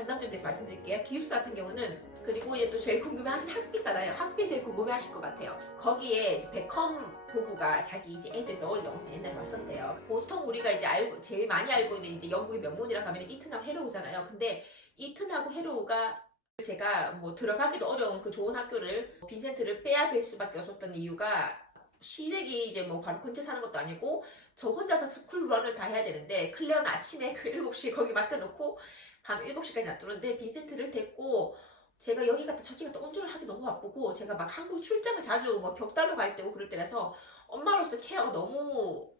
장단점에 대해서 말씀드릴게요. 기숙사 같은 경우는, 그리고 이제 또 제일 궁금해하는 학비잖아요. 학비 제일 궁금해하실 것 같아요. 거기에 이제 베컴 부부가 자기 이제 애들 넣으려고 옛날에 왔었대요. 보통 우리가 이제 제일 많이 알고 있는 이제 영국의 명문이라 하면 이튼하고 해로우잖아요. 근데 이튼하고 해로우가 제가 뭐 들어가기도 어려운 그 좋은 학교를 빈센트를 빼야 될 수밖에 없었던 이유가, 시댁이 이제 뭐 바로 근처에 사는 것도 아니고 저 혼자서 스쿨런을 다 해야 되는데, 클레어는 아침에 그 7시에 거기 맡겨놓고 밤 7시까지 놔두는데, 빈센트를 데리고 제가 여기 갔다 저기 갔다 운전을 하기 너무 바쁘고, 제가 막 한국 출장을 자주 뭐 격달로 갈 때고 그럴 때라서 엄마로서 케어가 너무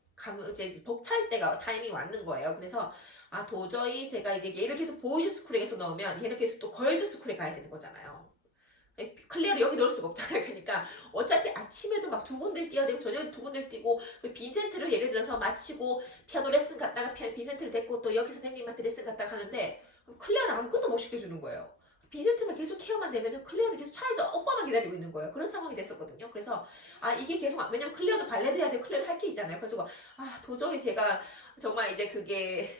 이제 벅찰 때가 타이밍이 왔는 거예요. 그래서 도저히 제가 이제 얘를 계속 보이즈 스쿨에 계속 넣으면 얘를 계속 또 걸즈 스쿨에 가야 되는 거잖아요. 클레어를 여기 넣을 수가 없잖아요. 그러니까 어차피 아침에도 막 두 군데 뛰어야 되고 저녁에도 두 군데 뛰고, 빈센트를 예를 들어서 마치고 피아노 레슨 갔다가 빈센트를 데리고 또 여기 선생님한테 레슨 갔다가 하는데, 클레어는 아무것도 못 시켜주는 거예요. 빈센트만 계속 케어만 되면은 클레어는 계속 차에서 오빠만 기다리고 있는 거예요. 그런 상황이 됐었거든요. 그래서 이게 계속, 왜냐면 클레어도 발레도 해야 되고 클레어도 할 게 있잖아요. 그래가지고 도저히 제가 정말 이제 그게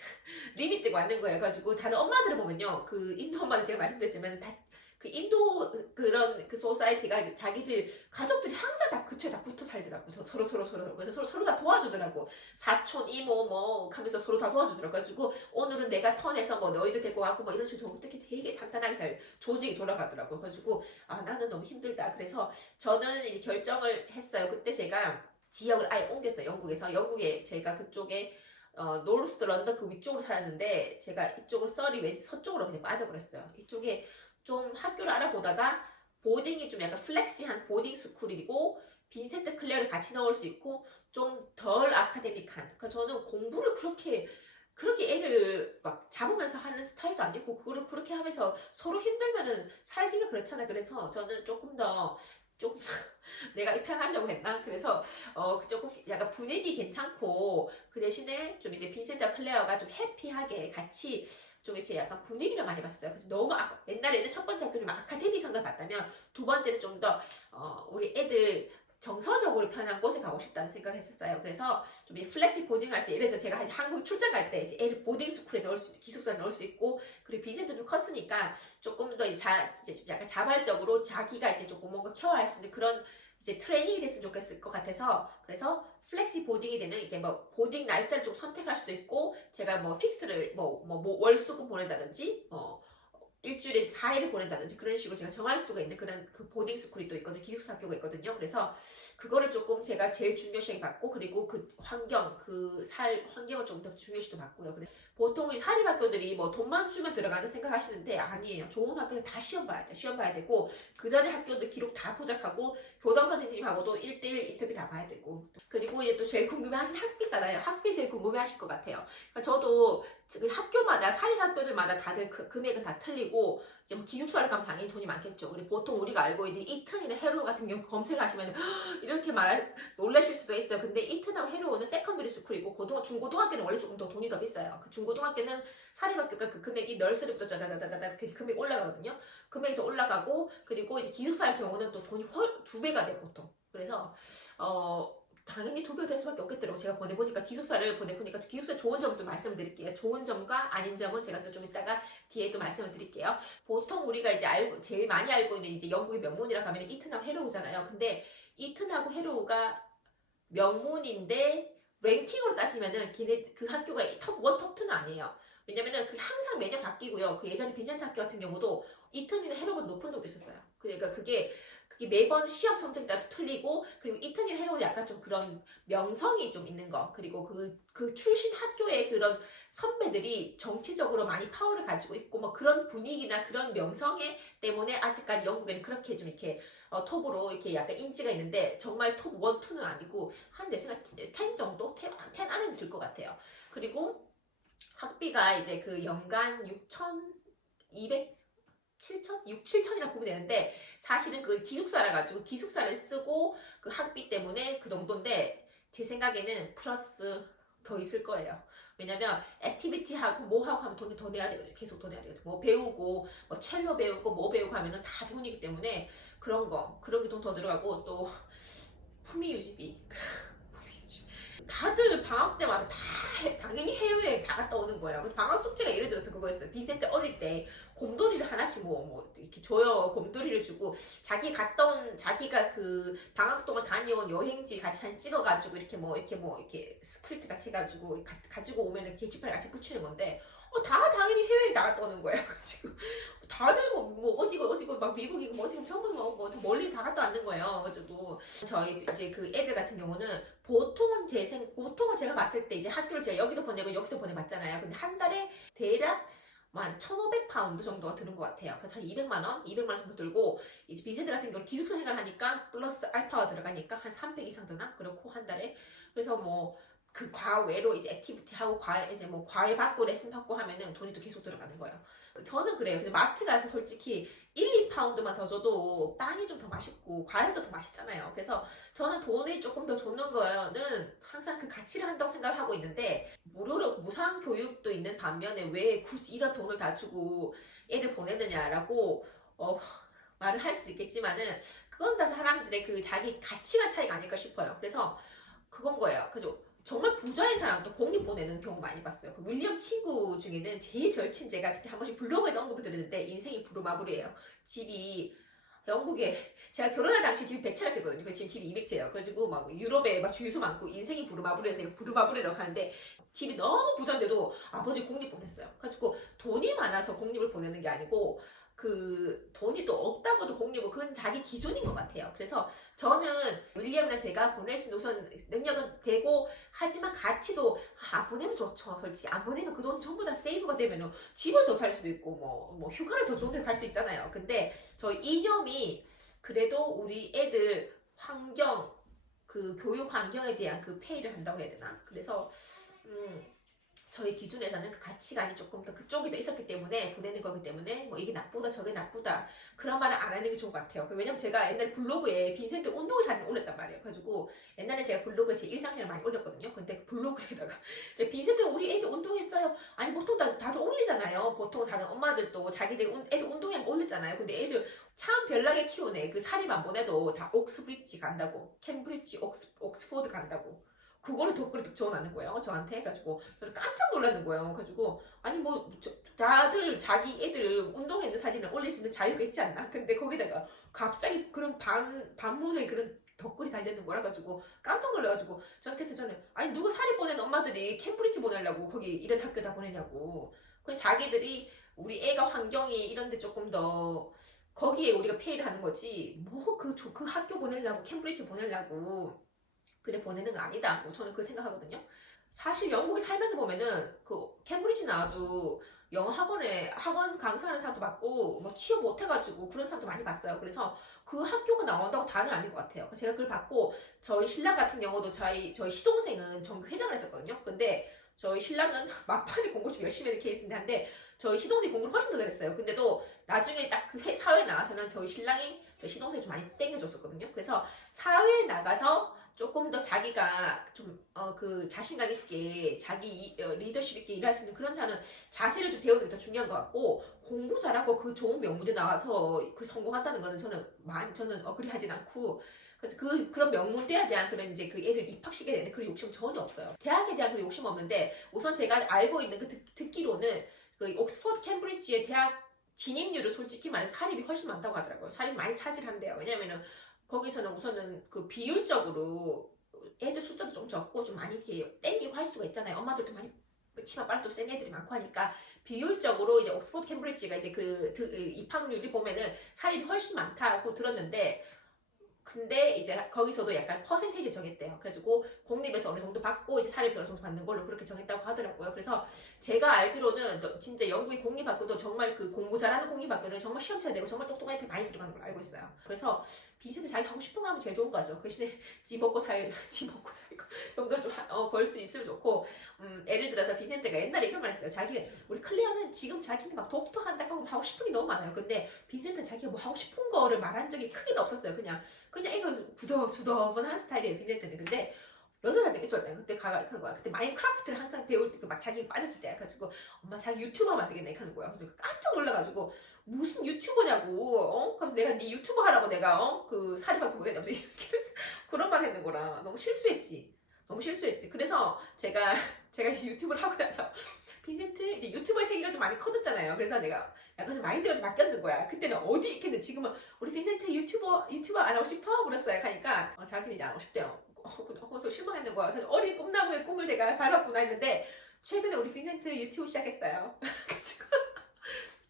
리미트가 왔는 거예요. 그래가지고 다른 엄마들을 보면요, 그 인도 엄마들 제가 말씀드렸지만 그 인도 그런 그 소사이티가 자기들 가족들이 항상 다 그쵸, 다 붙어 살더라고. 서로 그래서 서로 다 도와주더라고. 사촌 이모 뭐 하면서 서로 다 도와주더라고. 가지고 오늘은 내가 턴해서 뭐 너희들 데리고 가고 뭐 이런 식으로 어떻게 되게 간단하게 잘 조직이 돌아가더라고. 그래가지고 나는 너무 힘들다. 그래서 저는 이제 결정을 했어요. 그때 제가 지역을 아예 옮겼어요. 영국에 제가 그쪽에 노르스 런던 그 위쪽으로 살았는데, 제가 이쪽을 서쪽으로 그냥 빠져버렸어요. 이쪽에 좀 학교를 알아보다가 보딩이 좀 약간 플렉시한 보딩 스쿨이고, 빈센트 클레어를 같이 넣을 수 있고 좀 덜 아카데믹한, 그러니까 저는 공부를 그렇게 애를 막 잡으면서 하는 스타일도 아니고, 그거를 그렇게 하면서 서로 힘들면은 살기가 그렇잖아요. 그래서 저는 조금 내가 입양하려고 했나? 그래서 조금 약간 분위기 괜찮고, 그 대신에 좀 이제 빈센트와 클레어가 좀 해피하게 같이 좀 이렇게 약간 분위기를 많이 봤어요. 그래서 너무 옛날에는 첫 번째 학교를 막 아카데믹한 걸 봤다면, 두 번째는 좀 더 우리 애들 정서적으로 편한 곳에 가고 싶다는 생각을 했었어요. 그래서 좀 플렉시 보딩 할 수, 예를 들어서 제가 한국 출장 갈 때 이제 애를 보딩 스쿨에 기숙사에 넣을 수 있고, 그리고 빈센트 좀 컸으니까 조금 더 이제 좀 약간 자발적으로 자기가 이제 조금 뭔가 케어할 수 있는 그런 이제 트레이닝이 됐으면 좋겠을 것 같아서, 그래서 플렉시 보딩이 되는, 이게 뭐 보딩 날짜를 좀 선택할 수도 있고, 제가 뭐 픽스를 월수금 보낸다든지 일주일에 4일을 보낸다든지 그런 식으로 제가 정할 수가 있는 그런 그 보딩 스쿨이 또 있거든요. 기숙사 학교가 있거든요. 그래서 그거를 조금 제가 제일 중요시하게 받고, 그리고 그 환경을 좀 더 중요시도 받고요. 그래서 보통 이 사립학교들이 뭐 돈만 주면 들어가는 생각하시는데 아니에요. 좋은 학교는 다 시험 봐야 돼요. 시험 봐야 되고, 그 전에 학교들 기록 다 포착하고, 교장 선생님하고도 1대1 인터뷰 다 봐야 되고, 그리고 이제 또 제일 궁금해하는 학비잖아요. 학비 제일 궁금해하실 것 같아요. 그러니까 저도 학교마다, 사립학교들마다 다들 금액은 다 틀리고, 이제 뭐 기숙사를 가면 당연히 돈이 많겠죠. 그리고 보통 우리가 알고 있는 이튼이나 해로우 같은 경우 검색을 하시면 이렇게 놀라실 수도 있어요. 근데 이튼하고 해로우는 세컨더리 스쿨이고, 중고등학교는 원래 조금 더 돈이 더 비싸요. 그 중고등학교는 사립학교가 그 금액이 널스리부터 짜자자자자 그 금액이 올라가거든요. 금액이 더 올라가고, 그리고 이제 기숙사의 경우는 또 돈이 2배가 돼요, 보통. 그래서 당연히 2배가 될 수밖에 없겠더라고요. 제가 기숙사를 보내보니까 기숙사 좋은 점도 말씀드릴게요. 좋은 점과 아닌 점은 제가 또 좀 이따가 뒤에 또 말씀을 드릴게요. 보통 우리가 이제 제일 많이 알고 있는 이제 영국의 명문이라 하면 이튼하고 해로우잖아요. 근데 이튼하고 해로우가 명문인데 랭킹으로 따지면은 그 학교가 톱 1, 톱 2는 아니에요. 왜냐면은 항상 매년 바뀌고요. 그 예전에 빈센트 학교 같은 경우도 이튼이나 해로우가 높은 적도 있었어요. 그러니까 그게 매번 시험 성적이 다 틀리고, 그리고 이튼이나 해로우는 약간 좀 그런 명성이 좀 있는 거, 그리고 그 출신 학교의 그런 선배들이 정치적으로 많이 파워를 가지고 있고, 뭐 그런 분위기나 그런 명성에 때문에 아직까지 영국에는 그렇게 좀 이렇게 톱으로 이렇게 약간 인지가 있는데, 정말 톱 1, 2는 아니고 한 내 생각 10 정도? 10 안에는 들 것 같아요. 그리고 학비가 이제 그 연간 6,200 7천이라 보면 되는데, 사실은 그 기숙사라 가지고 기숙사를 쓰고 그 학비 때문에 그 정도인데, 제 생각에는 플러스 더 있을 거예요. 왜냐면 액티비티 하고 뭐 하고 하면 돈이 더 내야 되거든요. 계속 더 내야 되거든요. 뭐 배우고 뭐 첼로 배우고 뭐 배우고 하면은 다 돈이기 때문에 그런 게 돈 더 들어가고, 또 품위 유지비 다들 방학 때마다 다 당연히 해외에 다 갔다 오는 거예요. 그 방학 숙제가 예를 들어서 그거였어요. 빈센트 어릴 때 곰돌이를 하나씩 뭐 이렇게 줘요. 곰돌이를 주고 자기 갔다 온 자기가 그 방학 동안 다녀온 여행지 같이 사진 찍어가지고 이렇게 스크립트 같이 해가지고 가지고 오면은 게시판에 같이 붙이는 건데 다 당연히 해외에 나갔다 오는 거예요. 지금 다들 뭐 어디고 막 미국이고 뭐 어디고 전부 뭐 멀리 다 갔다 왔는 거예요. 가지고 저희 이제 그 애들 같은 경우는 보통은 제가 봤을 때 이제 학교를 제가 여기도 보내고 여기도 보내봤잖아요. 근데 한 달에 대략 한 1,500파운드 정도가 드는 것 같아요. 그래서 한 200만 원 정도 들고 이제 빈센트 같은 경우 기숙사 생활하니까 플러스 알파가 들어가니까 한 300 이상 드나 그렇고 한 달에 그래서 뭐 그 과외로 이제 액티비티 하고 과외 받고 레슨 받고 하면은 돈이 또 계속 들어가는 거예요. 저는 그래요. 그래서 마트 가서 솔직히 1, 2파운드만 더 줘도 빵이 좀 더 맛있고 과일도 더 맛있잖아요. 그래서 저는 돈이 조금 더 줬는 거는 항상 그 가치를 한다고 생각을 하고 있는데 무료로 무상 교육도 있는 반면에 왜 굳이 이런 돈을 다 주고 애를 보내느냐라고 말을 할 수 있겠지만은 그건 다 사람들의 그 자기 가치관 차이가 아닐까 싶어요. 그래서 그건 거예요. 그죠? 정말 부자인 사람도 공립 보내는 경우 많이 봤어요. 그 윌리엄 친구 중에는 제일 절친 제가 그때 한 번씩 블로그에도 언급을 드렸는데 인생이 부루마블이에요. 집이 영국에 제가 결혼할 당시 집이 100채였거든요. 그 지금 집이 200채예요. 그래가지고 막 유럽에 막 주유소 많고 인생이 부루마블이어서 부루마블이라고 하는데 집이 너무 부자인데도 아버지 공립 보냈어요. 그래가지고 돈이 많아서 공립을 보내는 게 아니고 그 돈이 또 없다고도 공립을 그건 자기 기준인 것 같아요. 그래서 저는 윌리엄이나 제가 보낼 수 있는 우선 능력은 되고 하지만 가치도 안 보내면 좋죠. 솔직히 안 보내면 그 돈 전부 다 세이브가 되면 집을 더 살 수도 있고 뭐 휴가를 더 좋은 데 갈 수 있잖아요. 근데 저 이념이 그래도 우리 애들 환경 그 교육 환경에 대한 그 페이를 한다고 해야 되나? 그래서 저희 기준에서는 그 가치관이 조금 더 그쪽이 더 있었기 때문에 보내는 거기 때문에 뭐 이게 나쁘다 저게 나쁘다 그런 말을 안 하는 게 좋은 것 같아요. 왜냐면 제가 옛날 블로그에 빈센트 운동 사진 올렸단 말이에요. 그래가지고 옛날에 제가 블로그에 제 일상생활 많이 올렸거든요. 근데 그 블로그에다가 빈센트 우리 애들 운동했어요. 아니 보통 다들 올리잖아요. 보통 다른 엄마들도 자기들 애들 운동한 거 올렸잖아요. 근데 애들 참 별나게 키우네. 그 사립 안 보내도 다 옥스브리지 간다고 캠브리지 옥스포드 간다고 그거를 댓글에 적어놨는 거예요. 저한테 해가지고 저는 깜짝 놀라는 거예요. 그래가지고 아니 뭐 다들 자기 애들 운동했는 사진을 올릴 수 있는 자유가 있지 않나? 근데 거기다가 갑자기 그런 반문의 그런 댓글이 달리는 거라 가지고 깜짝 놀라가지고 저는 아니 누가 사립 보낸 엄마들이 캠브리지 보내려고 거기 이런 학교다 보내냐고. 그냥 자기들이 우리 애가 환경이 이런데 조금 더 거기에 우리가 페이를 하는 거지 뭐 그 학교 보내려고 캠브리지 보내려고 그래 보내는 거 아니다. 뭐 저는 그 생각하거든요. 사실 영국에 살면서 보면은 그 캠브리지 나와도 영어 학원 강사하는 사람도 봤고 뭐 취업 못 해가지고 그런 사람도 많이 봤어요. 그래서 그 학교가 나온다고 다는 아닌 것 같아요. 제가 그걸 봤고 저희 신랑 같은 경우도 저희 시동생은 전교 회장을 했었거든요. 근데 저희 신랑은 막판에 공부를 좀 열심히 하는 케이스인데 저희 시동생이 공부를 훨씬 더 잘했어요. 근데도 나중에 딱 그 사회에 나가서는 저희 신랑이 저희 시동생이 좀 많이 땡겨줬었거든요. 그래서 사회에 나가서 조금 더 자기가 좀 그 자신감 있게 자기 리더십 있게 일할 수 있는 그런 자세를 좀 배우는 게 더 중요한 것 같고 공부 잘하고 그 좋은 명문대 나와서 그 성공한다는 거는 저는 그리하진 않고 그래서 그런 명문대에 대한 그런 이제 그 애를 입학시켜야 되는 그런 욕심 전혀 없어요. 대학에 대한 그런 욕심 없는데 우선 제가 알고 있는 그 듣기로는 그 옥스퍼드 캠브리지의 대학 진입률을 솔직히 말해서 사립이 훨씬 많다고 하더라고요. 사립 많이 차지한대요. 왜냐면은 거기서는 우선은 그 비율적으로 애들 숫자도 좀 적고 좀 많이 이렇게 땡기고 할 수가 있잖아요. 엄마들도 많이 치마 빨도 센 애들이 많고 하니까 비율적으로 이제 옥스퍼드 캠브리지가 이제 입학률이 보면은 사립이 훨씬 많다고 들었는데 근데 이제 거기서도 약간 퍼센테이지 정했대요. 그래가지고 공립에서 어느 정도 받고 이제 사립에서 어느 정도 받는 걸로 그렇게 정했다고 하더라고요. 그래서 제가 알기로는 진짜 영국의 공립학교도 정말 그 공부 잘하는 공립학교는 정말 시험 쳐야 되고 정말 똑똑한 애들 많이 들어가는 걸로 알고 있어요. 그래서 빈센트 자기 하고 싶은 거 하면 제일 좋은 거죠. 그 대신에 집 먹고 살고 정도 좀 벌 수 있으면 좋고 예를 들어서 빈센트가 옛날에 이런 말 했어요. 우리 클레어는 지금 자기는 막 독도 한다고 하고 싶은 게 너무 많아요. 근데 빈센트는 자기가 뭐 하고 싶은 거를 말한 적이 크게는 없었어요. 그냥 이거 구덕구덕은 스타일이에요. 빈센트는. 근데 6살 때 있었을 때 그때 가는 거야. 그때 마인크래프트를 항상 배울 때 막 자기가 빠졌을 때야. 그래가지고 엄마 자기 유튜버 하면 안 되겠네 하는 거야. 근데 깜짝 놀라가지고 무슨 유튜버냐고 그래서 내가 네 유튜버 하라고 내가 그 사립학교 보내냐면서 그런 말 했는 거라 너무 실수했지. 너무 실수했지. 그래서 제가 유튜브를 하고 나서 빈센트 이제 유튜버의 세계가 좀 많이 커졌잖아요. 그래서 내가 약간 좀 마인드가 좀 바뀌었는 거야. 그때는 어디 있겠는데 지금은 우리 빈센트 유튜버 안 하고 싶어? 그랬어요. 하니까 자기는 이제 안 하고 싶대요. 그래서 실망했는 거야. 그래서 어린 꿈나무의 꿈을 내가 밟았구나 했는데 최근에 우리 빈센트 유튜브 시작했어요.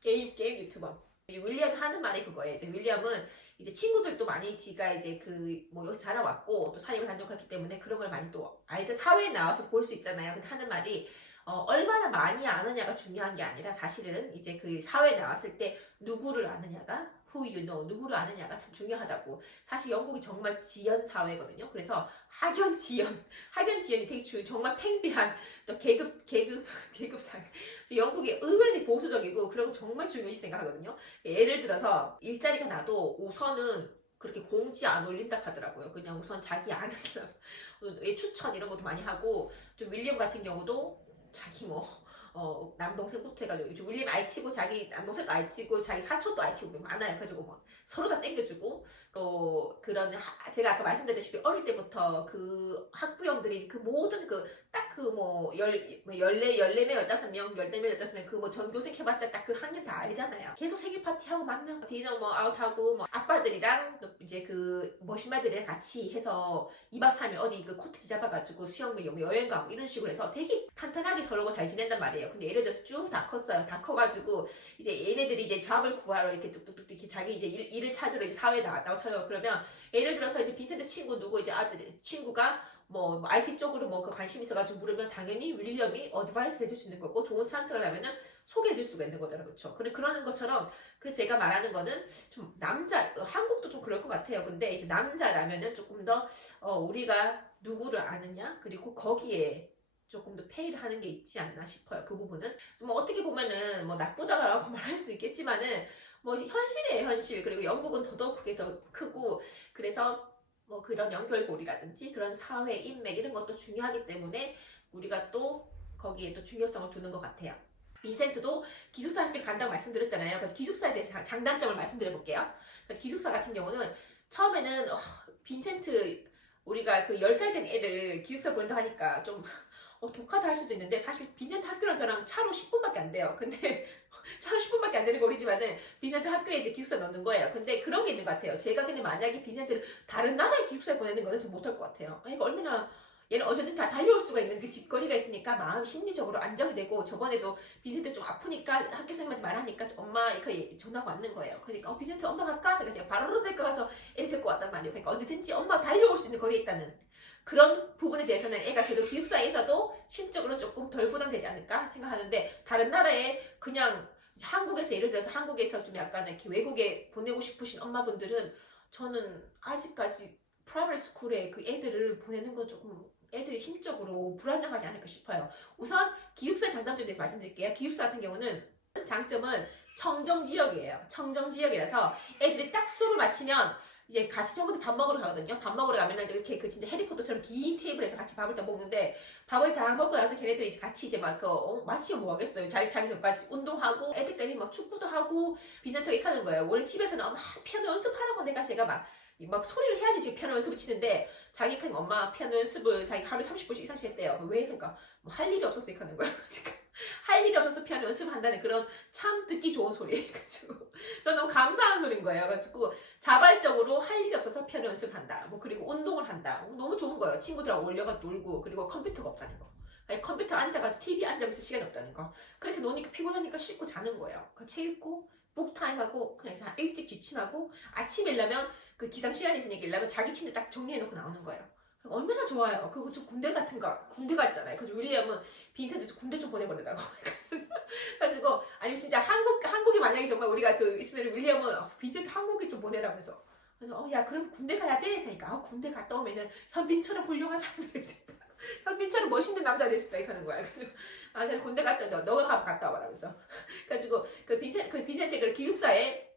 게임 유튜버. 윌리엄 하는 말이 그거예요. 이제 윌리엄은 이제 친구들도 많이 지가 이제 그 뭐 여기서 자라왔고 또 사립을 다녔기 때문에 그런 걸 많이 또 알죠. 사회에 나와서 볼 수 있잖아요. 근데 하는 말이 얼마나 많이 아느냐가 중요한 게 아니라 사실은 이제 그 사회에 나왔을 때 누구를 아느냐가 who you know, 누구를 아느냐가 참 중요하다고. 사실 영국이 정말 지연 사회거든요. 그래서 학연 지연이 되게 정말 팽배한 또 계급 사회. 영국이 의외로 되게 보수적이고 그런 거 정말 중요시 생각하거든요. 예를 들어서 일자리가 나도 우선은 그렇게 공지 안 올린다 하더라고요. 그냥 우선 자기 아는 사람 추천 이런 것도 많이 하고 좀 윌리엄 같은 경우도 자기 남동생부터 해가지고 윌리엄 IT고 자기 남동생도 IT고 자기 사촌도 IT고 많아요. 그래가지고 뭐 서로 다 땡겨주고 또 그런 제가 아까 말씀드렸다시피 어릴 때부터 그 학부형들이 그 모든 딱 그 뭐 14명 15명 14명 15명 그 뭐 전교생 해봤자 딱 그 학년 다 알잖아요. 계속 생일 파티하고 만나고 디너 뭐 아웃하고 뭐 아빠들이랑 또 이제 그 머신마들이랑 같이 해서 2박 3일 어디 그 코트지 잡아가지고 수영 여행 가고 이런 식으로 해서 되게 탄탄하게 서로가 잘 지낸단 말이에요. 근데 예를 들어서 쭉 다 컸어요. 다 커가지고 이제 얘네들이 이제 잡을 구하러 이렇게 뚝뚝뚝 이렇게 자기 이제 일을 찾으러 이제 사회에 나왔다고 쳐요. 그러면 예를 들어서 이제 빈센트 친구 누구 이제 친구가 뭐 IT 쪽으로 뭐 그 관심 있어가지고 물으면 당연히 윌리엄이 어드바이스 해줄 수 있는 거고 좋은 찬스가 나면은 소개해줄 수가 있는 거잖아요. 그렇죠? 그러는 것처럼 그 제가 말하는 거는 좀 한국도 좀 그럴 것 같아요. 근데 이제 남자라면은 조금 더 우리가 누구를 아느냐 그리고 거기에 조금 더 페이를 하는 게 있지 않나 싶어요. 그 부분은 뭐 어떻게 보면은 뭐 나쁘다라고 말할 수도 있겠지만은 뭐 현실이에요, 현실. 그리고 영국은 더더욱 그게 더 크고 그래서 뭐 그런 연결고리라든지 그런 사회 인맥 이런 것도 중요하기 때문에 우리가 또 거기에 또 중요성을 두는 것 같아요. 빈센트도 기숙사 학교를 간다고 말씀드렸잖아요. 그래서 기숙사에 대해서 장단점을 말씀드려 볼게요. 기숙사 같은 경우는 처음에는 빈센트 우리가 그 10살 된 애를 기숙사 보낸다 하니까 좀 독하다 할 수도 있는데 사실 빈센트 학교랑 저랑 차로 10분밖에 안 돼요. 근데 차로 10분밖에 안 되는 거리지만은 빈센트 학교에 이제 기숙사 넣는 거예요. 근데 그런 게 있는 것 같아요. 제가 근데 만약에 빈센트를 다른 나라의 기숙사에 보내는 거는 좀 못할 것 같아요. 이거 얼마나 얘는 언제든 다 달려올 수가 있는 그 직거리가 있으니까 마음 심리적으로 안정이 되고 저번에도 빈센트 좀 아프니까 학교 선생님한테 말하니까 엄마 이렇게 전화가 왔는 거예요. 그러니까 빈센트 엄마 갈까? 그러니까 제가 바로 데리고 가서 애를 데리고 왔단 말이에요. 그러니까 언제든지 엄마 달려올 수 있는 거리에 있다는 그런 부분에 대해서는 애가 그래도 기숙사에서도 심적으로 조금 덜 부담되지 않을까 생각하는데 다른 나라에 그냥 한국에서 예를 들어서 한국에서 좀 약간 이렇게 외국에 보내고 싶으신 엄마분들은 저는 아직까지 프라이머리 스쿨에 그 애들을 보내는 건 조금 애들이 심적으로 불안정하지 않을까 싶어요. 우선 기숙사의 장단점에 대해서 말씀드릴게요. 기숙사 같은 경우는 장점은 청정지역이에요. 청정지역이라서 애들이 딱 수업을 마치면 이제 같이 처음부터 밥 먹으러 가거든요. 밥 먹으러 가면은 이렇게 그 진짜 해리포터처럼 긴 테이블에서 같이 밥을 다 먹는데 밥을 다 먹고 나서 걔네들이 이제 같이 이제 막 마치면 뭐 하겠어요. 자기들까지 운동하고 애들끼리 막 축구도 하고 빈센트가 이렇게 하는 거예요. 원래 집에서는 막 피아노 연습하라고 내가 막 소리를 해야지 지금 피아노 연습을 치는데 자기 큰 엄마 피아노 연습을 자기 하루에 30분씩 이상씩 했대요. 왜? 그러니까 뭐 할 일이 없어서 이렇게 하는 거예요. 할 일이 없어서 피아노 연습을 한다는 그런 참 듣기 좋은 소리 해가지고 저 너무 감사한 소리인 거예요. 그래가지고 자발적으로 할 일이 없어서 피아노 연습을 한다. 뭐 그리고 운동을 한다. 너무 좋은 거예요. 친구들하고 올려가 놀고 그리고 컴퓨터가 없다는 거. 아니, 컴퓨터 앉아가지고 TV 앉아있을 시간이 없다는 거. 그렇게 노니까 피곤하니까 씻고 자는 거예요. 그 책 읽고 북타임하고 그냥 일찍 기침하고 아침에 일려면 그 기상 시간이 있으니까 일려면 자기 침대 딱 정리해놓고 나오는 거예요. 얼마나 좋아요. 그리고 좀 군대 같잖아요. 그래서 윌리엄은 빈센트 군대 좀 보내버리라고. 그래가지고 아니 진짜 한국이 만약에 정말 우리가 그 있으면 윌리엄은 빈센트 한국에 좀 보내라면서. 그래서 야 그럼 군대 가야 돼. 그러니까 군대 갔다 오면은 현빈처럼 훌륭한 사람이 될 수 있다. 현빈처럼 멋있는 남자가 될 수 있다 이렇게 하는 거야. 그래서 그냥 군대 너가 갔다 와라면서. 그래가지고 그 빈센트 그 기숙사의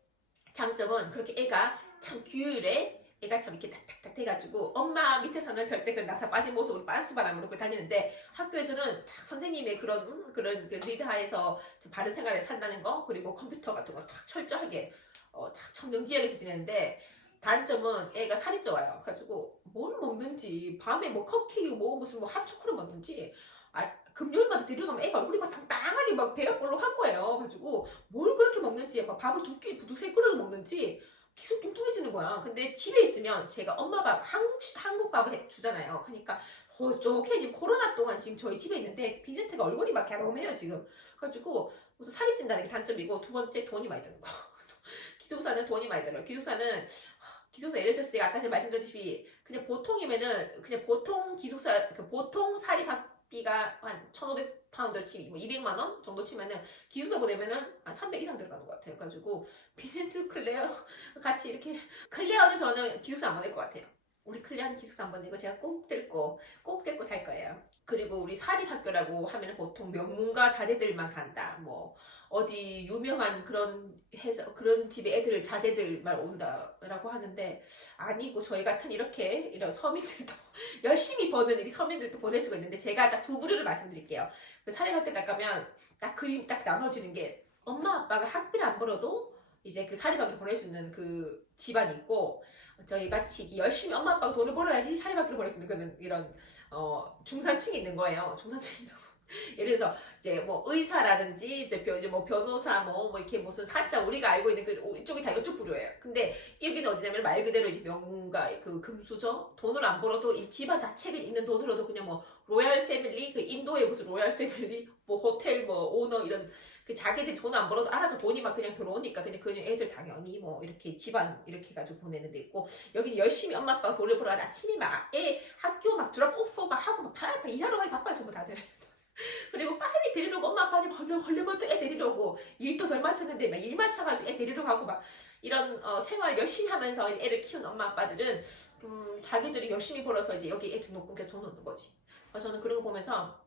장점은 그렇게 애가 참 규율에 애가 참 이렇게 탁탁탁 해가지고 엄마 밑에서는 절대 그 나사 빠진 모습으로 빤스바람으로 다니는데 학교에서는 딱 선생님의 그런 그 리드하에서 바른 생활을 산다는 거 그리고 컴퓨터 같은 거 딱 철저하게 딱 청정지역에서 지내는데 단점은 애가 살이 쪄요. 그래가지고 뭘 먹는지 밤에 뭐 컵케이크 뭐 무슨 뭐 핫초코를 먹는지 금요일마다 데려가면 애가 얼굴이 막 땅땅하게 막 배가 볼록한 거예요. 그래가지고 뭘 그렇게 먹는지 막 밥을 두세 그릇을 먹는지 계속 뚱뚱해지는 거야. 근데 집에 있으면 제가 엄마 밥 한국 밥을 주잖아요. 그러니까 홀쭉해. 지금 코로나 동안 지금 저희 집에 있는데 빈센트가 얼굴이 막 갸름해요 지금. 그래가지고 우선 살이 찐다는 게 단점이고, 두 번째 돈이 많이 드는 거. 기숙사는 돈이 많이 들어요. 기숙사 예를 들어서 제가 아까 전에 말씀드렸듯이 그냥 보통이면은 그냥 보통 기숙사 보통 사립학비가 한 1,500파운드 치, 뭐 200만 원 정도 치면은 기숙사 보내면은 한 300 이상 들어가는 것 같아요. 그래가지고 빈센트 클레어 같이 이렇게, 클레어는 저는 기숙사 안 보낼 것 같아요. 우리 클레어는 기숙사 안 보내고 제가 꼭 데리고 살 거예요. 그리고 우리 사립학교라고 하면은 보통 명문가 자제들만 간다. 뭐 어디 유명한 그런 집에 애들 자제들만 온다라고 하는데, 아니고 저희 같은 이런 서민들도 열심히 버는 이 서민들도 보낼 수가 있는데, 제가 딱 두 부류를 말씀드릴게요. 그 사립학교 딱 가면 딱 그림 딱 나눠주는 게, 엄마 아빠가 학비를 안 벌어도 이제 그 사립학교를 보낼 수 있는 그 집안이 있고, 저희 같이 열심히 엄마 아빠가 돈을 벌어야지 사립학교를 보낼 수 있는 그런 이런 중산층이 있는 거예요. 중산층이라고. 예를 들어서 이제 뭐 의사라든지 이제 뭐 변호사 뭐 이렇게 무슨 사자, 우리가 알고 있는 그 이쪽이 다 이쪽 부류예요. 근데 여기는 어디냐면 말 그대로 이제 명문가 그 금수저, 돈을 안 벌어도 이 집안 자체를 있는 돈으로도 그냥 뭐 로얄 패밀리, 그 인도의 무슨 로얄 패밀리, 뭐 호텔 뭐 오너 이런 그 자기들이 돈 안 벌어도 알아서 돈이 막 그냥 들어오니까 그냥 그 애들 당연히 뭐 이렇게 집안 이렇게 해가지고 보내는 데 있고, 여기는 열심히 엄마 아빠가 돈을 벌어 아침에 막 애 학교 막 드롭 오프 막 하고 막 일하러 가기 바빠요 전부 다들. 그리고 빨리 데리려고 엄마 아빠한테 벌레벌떡 애 데리려고, 일도 덜 마쳤는데 막 일 마쳐가지고 애 데리러 가고 막 이런 생활 열심히 하면서 애를 키운 엄마 아빠들은 자기들이 열심히 벌어서 이제 여기 애들 놓고 계속 돈 넣는 거지. 저는 그런 거 보면서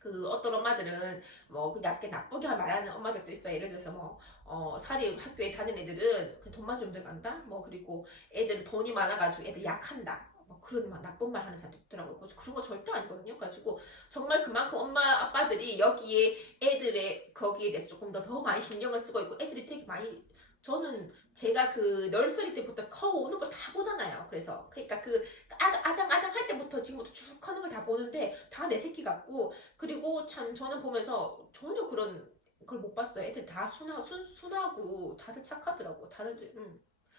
그 어떤 엄마들은 뭐 그냥 나쁘게 말하는 엄마들도 있어요. 예를 들어서 뭐 사립 학교에 다니는 애들은 그냥 돈만 좀 들어간다. 뭐 그리고 애들 돈이 많아가지고 애들 약한다. 뭐 그런 나쁜 말 하는 사람도 있더라고요. 그런 거 절대 아니거든요. 그래가지고 정말 그만큼 엄마 아빠들이 여기에 애들의 거기에 대해서 조금 더 많이 신경을 쓰고 있고, 애들이 되게 많이, 저는 제가 그 널서리 때부터 커오는 걸 다 보잖아요. 그러니까 그 아장아장 할 때부터 지금부터 쭉 커는 걸 다 보는데 다 내 새끼 같고, 그리고 참 저는 보면서 전혀 그런 걸 못 봤어요. 애들 다 순하고 다들 착하더라고. 다들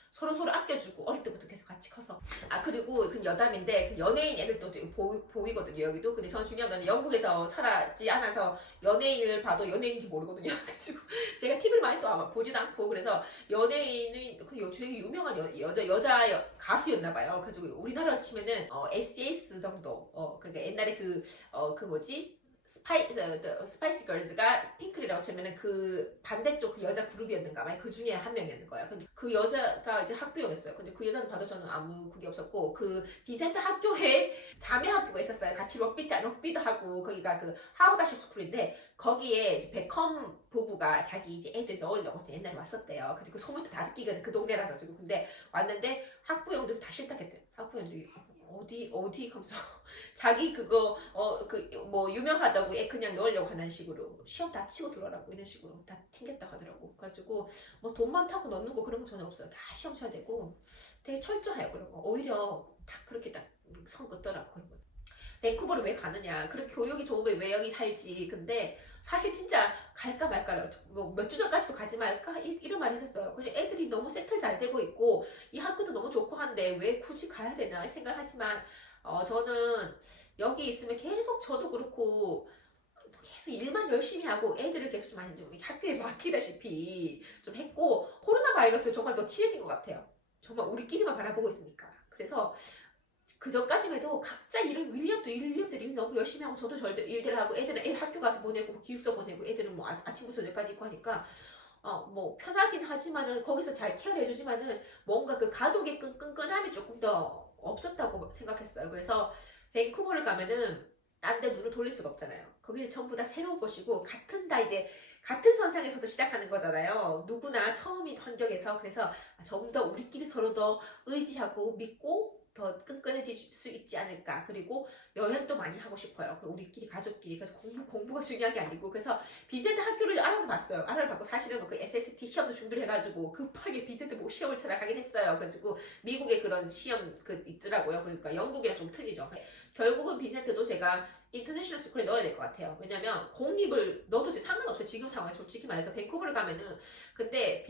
서로 아껴주고, 어릴 때부터 계속 같이 커서. 그리고 그 여담인데 그 연예인 애들도 보이거든요 여기도. 근데 전 중요한 건 영국에서 살았지 않아서 연예인을 봐도 연예인인지 모르거든요. 그래가지고 제가 TV를 많이 또 아마 보지도 않고, 그래서 연예인은 그 되게 유명한 여자 가수였나봐요. 그래가지고 우리나라로 치면은 SES 정도, 그러니까 옛날에 그 뭐지, 스파이스 걸즈가 핑클이라고 치면은 그 반대쪽 그 여자 그룹이었는가 봐요. 그 중에 한 명이었는 거예요. 근데 그 여자가 이제 학부형이었어요. 근데 그 여자는 봐도 저는 아무 그게 없었고, 그 빈센트 학교에 자매 학부가 있었어요. 같이 럭비도 하고, 거기가 그 하버드 스쿨인데 거기에 이제 베컴 부부가 자기 이제 애들 넣으려고 옛날에 왔었대요. 그래서 그 소문도 다 듣기가 그 동네라서 지금. 근데 왔는데 학부형들이 다 싫다 했대요. 학부형들이 어디 하면서 자기 그거 뭐 유명하다고 애 그냥 넣으려고 하는 식으로 시험 다 치고 들어라고 이런 식으로 다 튕겼다 하더라고. 그래가지고 뭐 돈 많다고 넣는 거 그런 거 전혀 없어요. 다 시험 쳐야 되고 되게 철저해요. 그런 거 오히려 딱 그렇게 딱 선 긋더라고. 그런 거. 밴쿠버를 왜 가느냐, 그렇게 교육이 좋으면 왜 여기 살지. 근데 사실 진짜 갈까 말까, 뭐 몇 주 전까지도 가지 말까 이런 말 했었어요. 그냥 애들이 너무 세틀 잘 되고 있고 이 학교도 너무 좋고 한데 왜 굳이 가야 되나 생각하지만, 저는 여기 있으면 계속 저도 그렇고 계속 일만 열심히 하고 애들을 계속 좀 많이 좀 학교에 맡기다시피 좀 했고, 코로나 바이러스에 정말 더 친해진 것 같아요. 정말 우리끼리만 바라보고 있으니까. 그래서 그 전까지만 해도 각자 윌리엄도 일 너무 열심히 하고, 저도 일들 하고, 애들은 애 학교 가서 보내고 뭐 기숙사 보내고, 애들은 뭐 아침부터 저녁까지 있고 하니까 뭐 편하긴 하지만은 거기서 잘 케어를 해주지만은 뭔가 그 가족의 끈끈함이 조금 더 없었다고 생각했어요. 그래서 밴쿠버를 가면은 딴 데 눈을 돌릴 수가 없잖아요. 거기는 전부 다 새로운 것이고 같은 선상에서도 시작하는 거잖아요. 누구나 처음인 환경에서. 그래서 좀 더 우리끼리 서로 더 의지하고 믿고 더 끈끈해질 수 있지 않을까. 그리고 여행도 많이 하고 싶어요. 그리고 우리끼리 가족끼리. 그래서 공부가 중요한 게 아니고. 그래서 비제트 학교를 알아봤어요. 알아봤고 사실은 그 SST 시험도 준비를 해가지고 급하게 비제트 뭐 시험을 찾아가긴 했어요. 그래가지고 미국에 그런 시험 그 있더라고요. 그러니까 영국이랑 좀 틀리죠. 결국은 비제트도 제가 인터내셔널 스쿨에 넣어야 될 것 같아요. 왜냐면 공립을 넣어도 상관없어요. 지금 상황에 솔직히 말해서 밴쿠버를 가면은 근데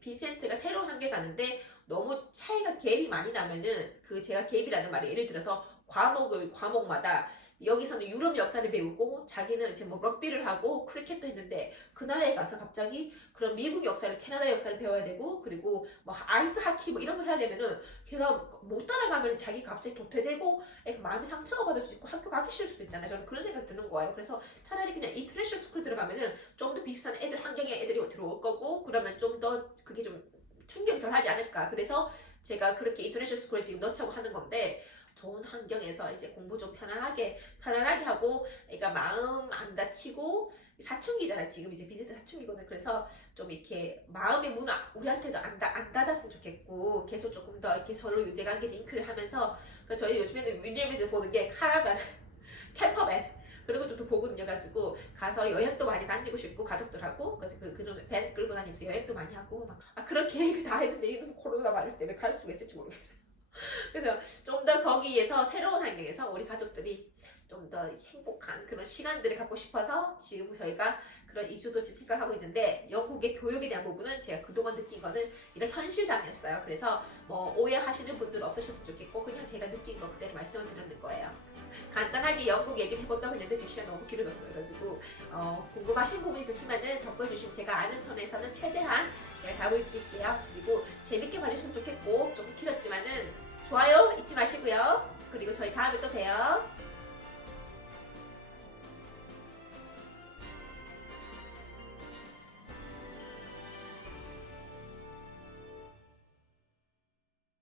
비센트가 새로운 한개 가는데 너무 차이가 갭이 많이 나면은 그 제가 갭이라는 말이 예를 들어서 과목마다 여기서는 유럽 역사를 배우고 자기는 이제 뭐 럭비를 하고 크리켓도 했는데 그 나라에 가서 갑자기 그런 미국 역사를 캐나다 역사를 배워야 되고 그리고 뭐 아이스 하키 뭐 이런 걸 해야 되면은 걔가 못 따라가면 자기 갑자기 도태되고 마음이 상처가 받을 수 있고 학교 가기 싫을 수도 있잖아요. 저는 그런 생각 드는 거예요. 그래서 차라리 그냥 인터내셔널 스쿨 들어가면은 좀 더 비슷한 환경의 애들이 들어올 거고 그러면 좀 더 그게 좀 충격이 덜 하지 않을까. 그래서 제가 그렇게 인터내셔널 스쿨에 지금 넣자고 하는 건데 좋은 환경에서 이제 공부 좀 편안하게 하고 그러니까 마음 안 다치고 사춘기잖아. 지금 이제 비제트 사춘기거든. 그래서 좀 이렇게 마음의 문 우리한테도 안 닫았으면 좋겠고 계속 조금 더 이렇게 서로 유대관계 링크를 하면서 그러니까 저희 요즘에는 윌리엄즈 보는 게 카라반 캠퍼밴 그런 것도 또 보거든요. 가지고 가서 여행도 많이 다니고 싶고 가족들하고 그래서 그런 밴 끌고 다니면서 여행도 많이 하고 막 그런 계획을 다 했는데 이놈 코로나 바이러스 때문에 갈 수가 있을지 모르겠어요. 그래서 좀 더 거기에서 새로운 환경에서 우리 가족들이 좀 더 행복한 그런 시간들을 갖고 싶어서 지금 저희가 그런 이주도 지금 생각을 하고 있는데 영국의 교육에 대한 부분은 제가 그동안 느낀 거는 이런 현실감이었어요. 그래서 뭐 오해하시는 분들 없으셨으면 좋겠고 그냥 제가 느낀 거 그대로 말씀을 드리는 거예요. 간단하게 영국 얘기를 해본다고 했는데 지금 시간 너무 길어졌어요. 그래가지고 궁금하신 부분 있으시면은 댓글 주시면 제가 아는 선에서는 최대한 답을 드릴게요. 그리고 재밌게 봐주셨으면 좋겠고 조금 길었지만은 좋아요 잊지 마시고요. 그리고 저희 다음에 또 봬요.